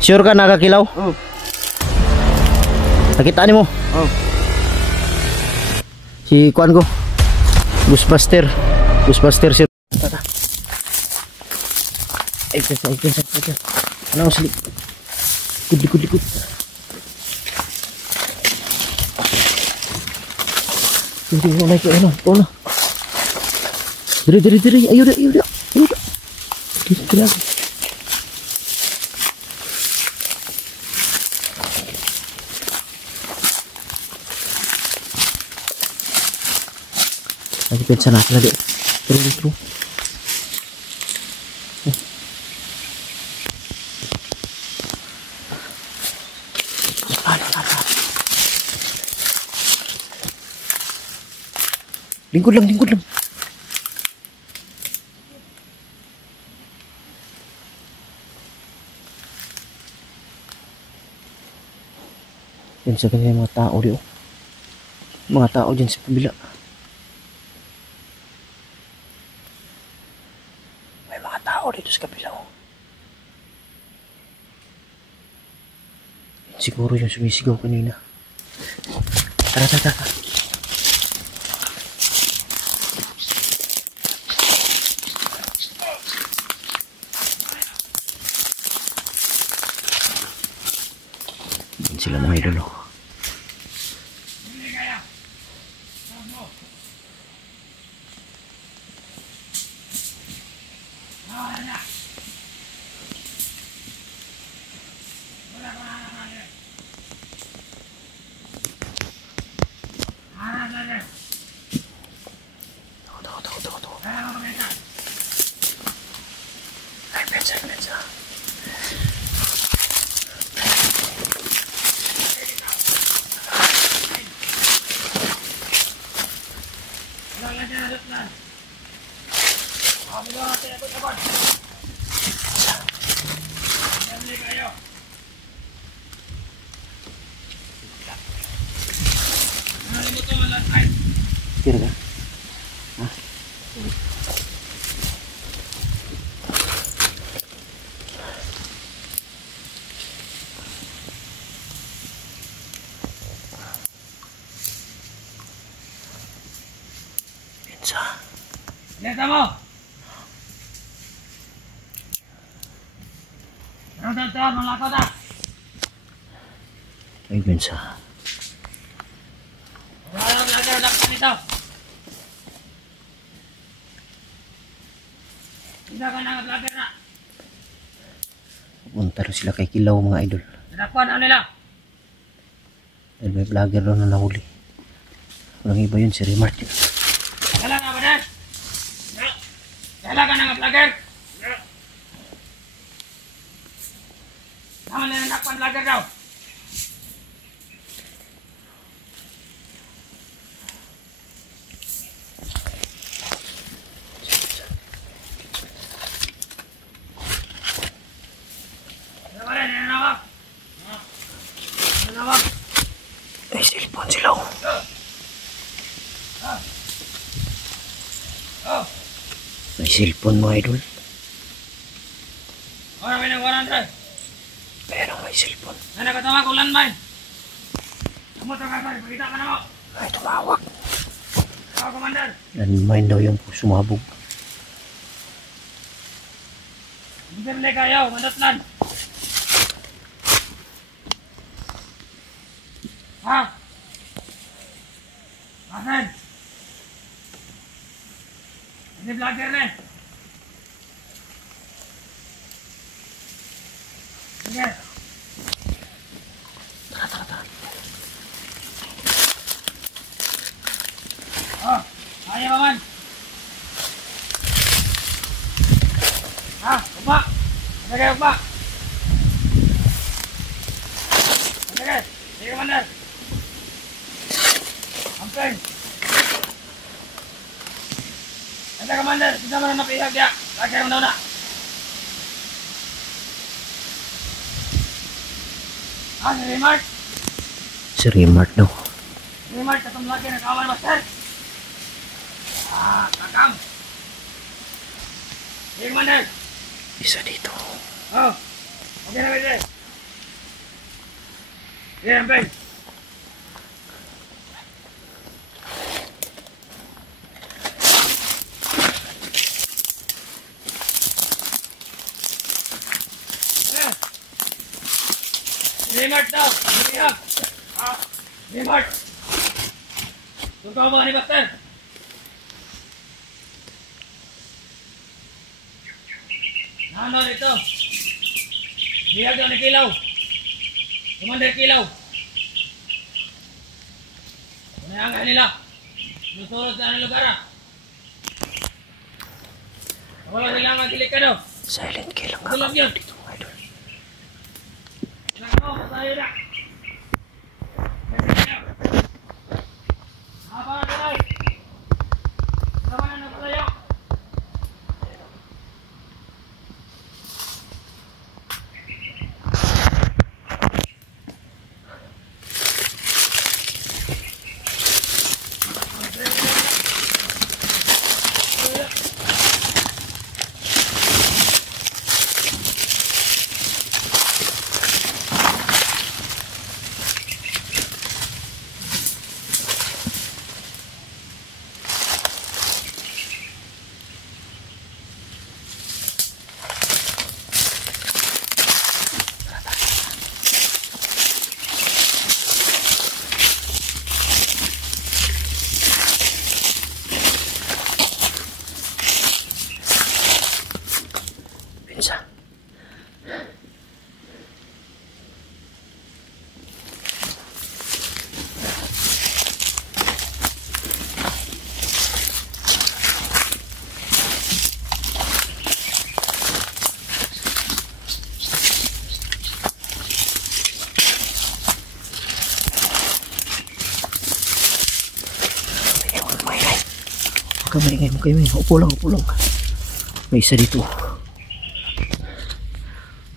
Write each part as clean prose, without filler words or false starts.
Sure ka nakakilaw? Oh. Nakita ni mo? Oh. Si kuan ko. Ghostbuster. Ghostbuster sir. Tata. Ay, ano ang silip? Likod. Hindi mo naik ke ano? Pola. Diri. Ayo dah. Kira. Lagi pensa nak lagi. Terus. Lingkod lang. Yan sa kanya mga tao di oh. Mga tao dyan sa pabila. May mga tao dito sa kabila oh. Siguro yung sumisigaw kanina. Tara. Sila mga idol oh. Tuh. Ay, pensa. Kira ka? Hah? Pensa. Lihat mo. Tonton, malakaw ta. Ay, pensa. Wala lang dito. Hindi ka nang-vlogger na. Punta rin sila kay Kilaw mga idol. Hanapan nila. Dahil may vlogger daw na nahuli. Walang iba yun, si Remart. Wala nga ba dahil? Wala ka nang-vlogger. Tama na hanapan vlogger daw. May cellphone sila oh. May cellphone mga idol. May nang 100. Pero may cellphone. Na nakatawag ko landmine. Kamuto ka tayo, pakita ka na mo. Ay, tumawag. Tawag, Commander. Landmine daw yung sumabog. Hindi kayo, mandatlan. Ha? Asan? Hindi vlogger na eh. Sige. Tara. Oh, kaya ba man? Ha? Upa? Sige, upa. Sige, sige, Commander. Ampeng. Ada Commander, kita mana nak pihak dia? Lagi mana nak? Ah, si Remart. Si Remart daw. Remart, ketemu lagi nak kawan Master. Ah, kakang. Sige, Commander. Isa dito. Oh, okay na, Commander. Yan, Ben. Remote daw. Remote. Remote. Doon ka mga ni Buster. Ano dito? Biyag daw ni Kilaw. Commander Kilaw. Kumayangay nila. Lusurot sa anong lugar. Wala nilang magkilik ka daw. Silent kill lang Tulog yun. dito mga idol. Ilang mo, patayo na. Apa na tayo? Sama na napatayo. Pinsa. Huwag ka maingay. Upo lang. May isa dito.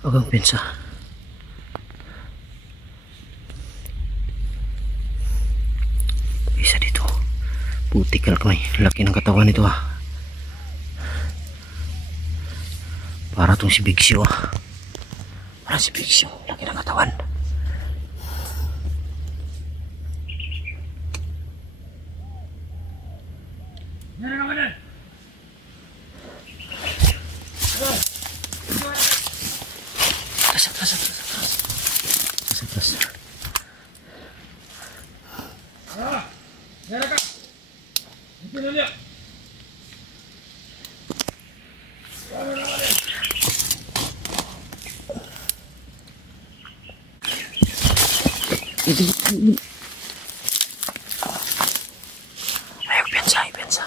Huwag kang pinsa. Isa dito. Putik ka kamay. Laki ng katawan nito ah. Para tong si Big Show ah. Para si Big Show. Laki ng katawan. Yan na naman. Atras. Meron ka. Ito na niya. Ayo pensa.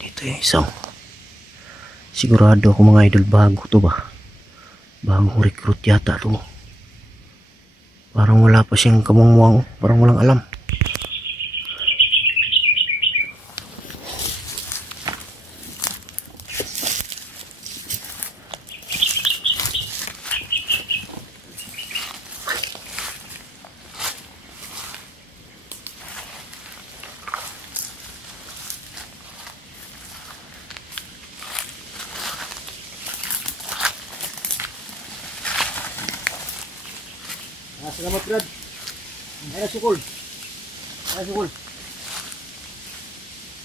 Dito yung isang. Sigurado ako mga idol bago to ba? Bagong recruit yata to. Parang wala pa siyang kamangwang. Parang walang alam. Salamat Brad. Ay sukol.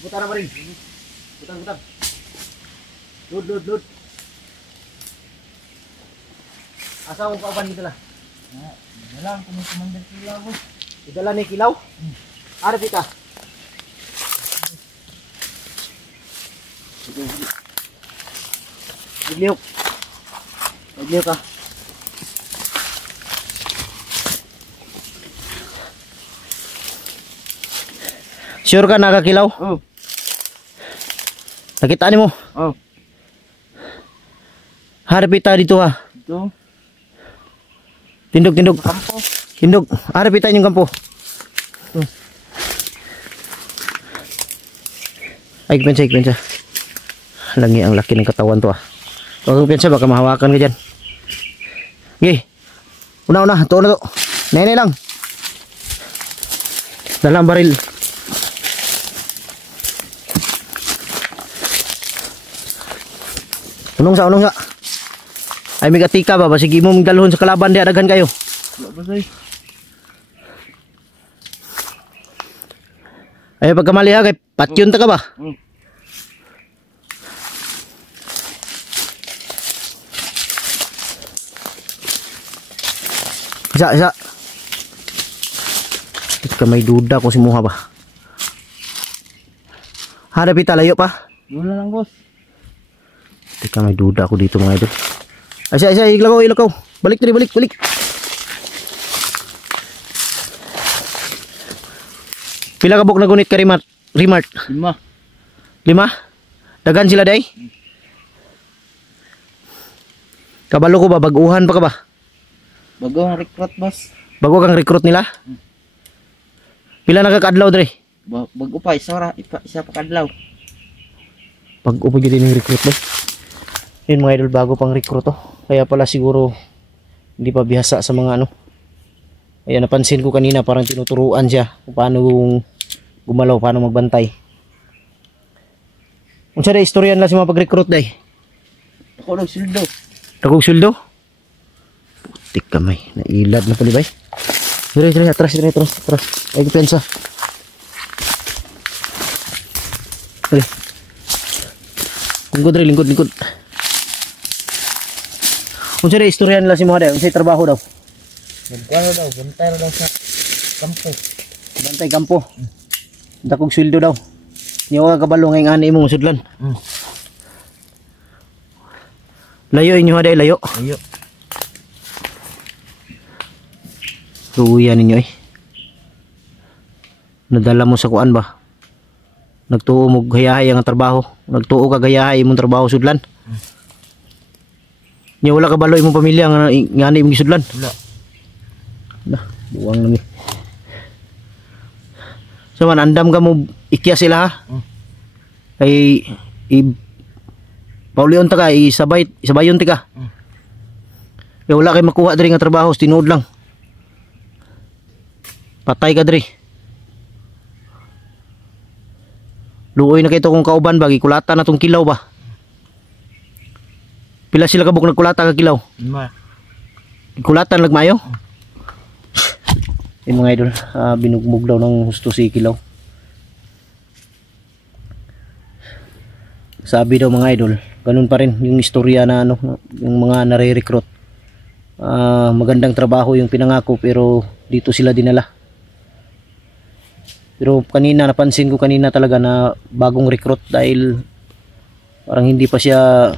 Butar apa rin? Butar. Load. Asa mo pa dito la? Dalang kung Commander Kilaw ko. Idala ni Kilaw? Ara pita. Igliok ka. Sure ka nakakilaw? Oh. Nakita ni mo? Oh. Harap ita dito ha. Ito. Tindog. Kampo. Tindog. Harap ita yung kampo. Ay, pensa. Langi ang laki ng katawan to ah. Huwag kang pensa, baka mahawakan ka dyan. Okay. Una. Tuon na to. Nene lang. Dalam baril. Unong sa. Ay may katika ba? Sige mo galhon sa kalaban diya, daghan kayo. Wala ba say? Ay pagkamali ha, kay patyon ta ka ba? Isa. Ika may duda ko si Muha ba? Hada pita layo pa? Wala lang boss. Ika may duda ako dito mga idol. Isa, ilakaw. Balik. Pila ka buk na gunit ka Rimart? 5. 5? Dagan sila day? Kabalo ko ba? Baguhan pa ka ba? Bago ang recruit boss. Bago kang recruit nila? Pila nakakadlaw dre? Bago pa isa pa kadlaw. Pag upag yun yung recruit ba? Yun mga idol, bago pang recruit to. Kaya pala siguro hindi pa bihasa sa mga ano. Kaya napansin ko kanina parang tinuturuan siya kung paano gumalaw, paano magbantay. Unsa day istoryan lang sa mga pag-recruit day? Ako nagsildo. Dagog sweldo? Putik kamay, nailad na pala bay. Dire, atras. Ay pensa. Dire. Lingkod. Unsa day istoryan lang si mga day? Unsay trabaho daw? Nagkuano daw, bantay daw sa kampo. Bantay kampo. Dakog sweldo daw. Niwa kabalo ngay ani mo sudlan. Layo inyo haday layo. Ayo. Tuuyan ninyo eh. Nadala mo sa kuan ba? Nagtuo mo gayahay ang trabaho. Nagtuo ka gayahay imong trabaho sudlan. Nya wala ka balo imong pamilya nga ngani imong sudlan. Wala. Nah, buwang lang eh. So man andam ka mo ikya sila ha. Kay paulion ta ka isabayon ti ka. Kaya wala kay makuha diri nga trabaho tinuod lang. Patay ka diri. Luoy na kay to kung kauban ba gikulata na tong kilaw ba. Pila sila kabuk nagkulata ka kilaw? 5. Kulatan lagmayo? Yung mga idol, binugmog daw ng husto si kilaw. Sabi daw mga idol, ganun pa rin yung istorya na ano, yung mga nare-recruit. Magandang trabaho yung pinangako pero dito sila dinala. Pero kanina napansin ko kanina talaga na bagong recruit dahil parang hindi pa siya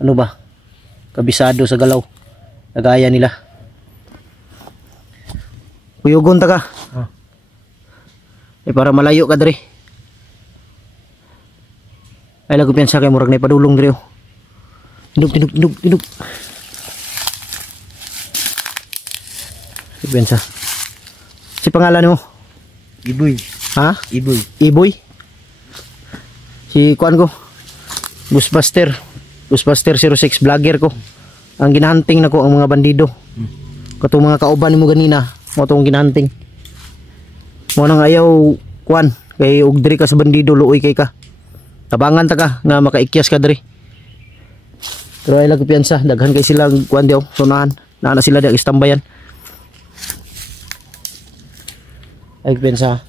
ano ba, kabisado sa galaw. Nagaya nila. Kuyugon ta ka. Eh para malayo ka diri. Ay lago piyansa kay murag na ipadulong diri. Tinug. Piyansa. Si pangalan mo? Iboy. Ha? Iboy. Si kuan ko. Ghostbuster 06 vlogger ko. Ang ginahunting nako ang mga bandido. Katong mga kauban mo ganina, mo tong ginahunting. Mo nang ayaw kuan kay ug diri ka sa bandido luoy kay ka. Tabangan ta ka nga makaikyas ka diri. Pero ay lang piyansa, daghan kay sila kuan diaw, sunahan. Naana sila diag istambayan. Ay piyansa.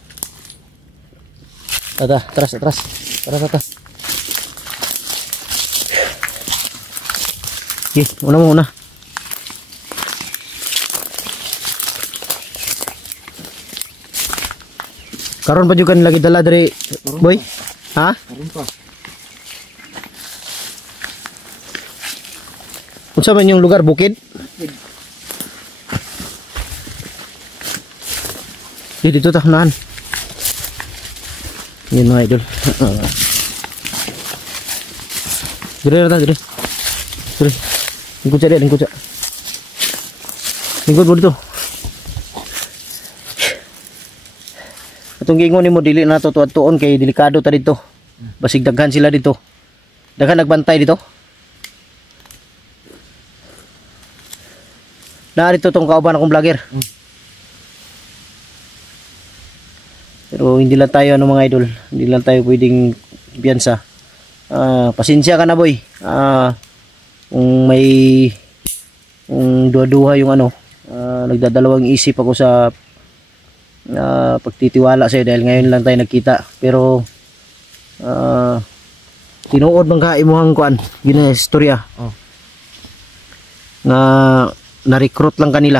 Atras. Tara. Okay, una. Karon pa juga lagi dala dari boy? Ha? Karon pa. Unsa man yung lugar bukid? Dito tahanan. Yan mga idol. Dire. Lingkod siya. Lingkod mo dito. Atong gingon nimo dili na to tuon kay delikado ta dito. Basig daghan sila dito. Daghan nagbantay dito. Narito tong kauban akong vlogger. Pero hindi lang tayo mga idol, hindi lang tayo pwedeng piyansa. Pasensya ka na boy. Kung may duha-duha yung ano, nagdadalawang isip ako sa pagtitiwala sa'yo dahil ngayon lang tayo nagkita. Pero tinuod bang ka imuhang kuan gina istorya nga na-recruit lang kanila.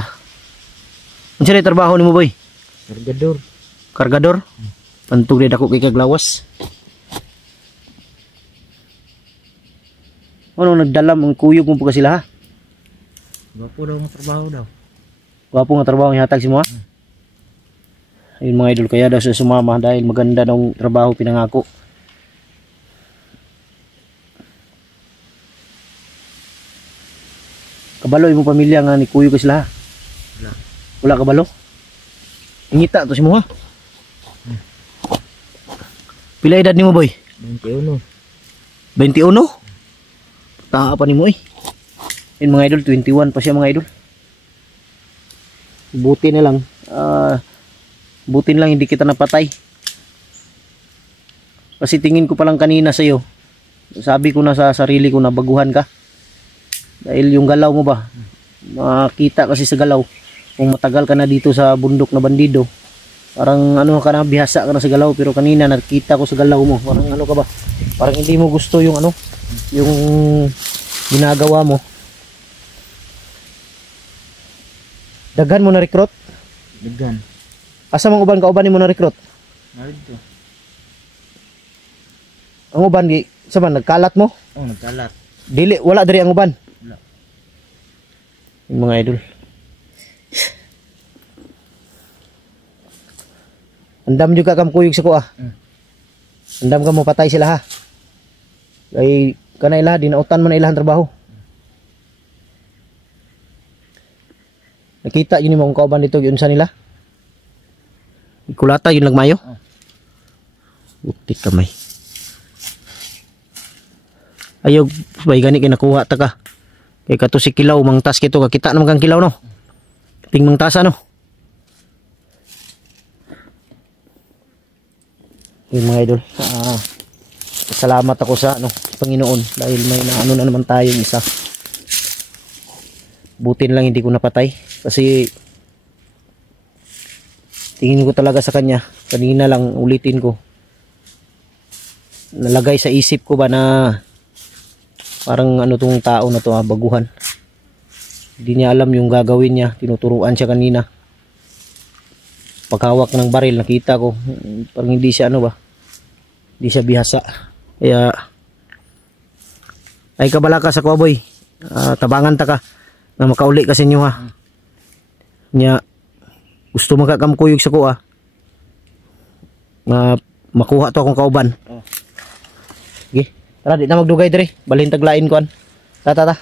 Unsa ni trabaho nimo boy? Kargador. Kargador? Pantog ni dako kay kaglawas. Ano nagdalam ang kuyog mo pa sila ha? Gwapo daw ang trabaho daw. Gwapo nga trabaho ang hatag si mo ha? Ayun mga idol, kaya daw sa sumama dahil maganda ng trabaho pinangako. Kabalo yung pamilya nga ni kuyo ka sila ha? Wala. Wala kabalo? Ingita to si mo ha? Pila edad ni mo boy? 21. 21? Taa pa ni mo eh. Yun mga idol, 21 pa siya mga idol. Buti na lang. Buti na lang hindi kita napatay. Kasi tingin ko palang kanina sa'yo. Sabi ko na sa sarili ko na baguhan ka. Dahil yung galaw mo ba? Makita kasi sa galaw. Kung matagal ka na dito sa bundok na bandido. Parang ano ka na, bihasa ka na sa galaw. Pero kanina nakita ko sa galaw mo. Parang ano ka ba? Parang hindi mo gusto yung ano. Yung ginagawa mo. Daghan mo na recruit? Dagan. Asa mang uban ka uban mo na recruit? Narito. Ang uban di sa man nagkalat mo? Oh, nagkalat. Dili wala diri ang uban. Wala. Yung mga idol. Andam juga kam kuyog sa kuha. Andam ka mo patay sila ha. Kay kanay ila dinautan man ilang trabaho. Nakita yun yung mga kauban dito yun sa nila. Kulata yun nagmayo. Bukti kamay. Ayaw bay gani kay nakuha ta ka. Kay kato si kilaw mangtas kito ka kita naman kang kilaw no. Ting mangtasa no. Yung mga idol. Salamat ako sa ano, Panginoon dahil may naano na naman tayong isa. Butin lang hindi ko napatay kasi tingin ko talaga sa kanya. Kanina lang ulitin ko. Nalagay sa isip ko ba na parang ano tong tao na to baguhan. Hindi niya alam yung gagawin niya. Tinuturuan siya kanina. Paghawak ng baril nakita ko parang hindi siya ano ba. Hindi siya bihasa. Kaya ay kabala ka sa kuwaboy. Tabangan ta ka na makauli ka sa inyo ha. Nya gusto makakamkuyog sa kuha. Makuha to akong kauban. Sige. Tara di na magdugay dire. Balhin taglain kuan. Tara.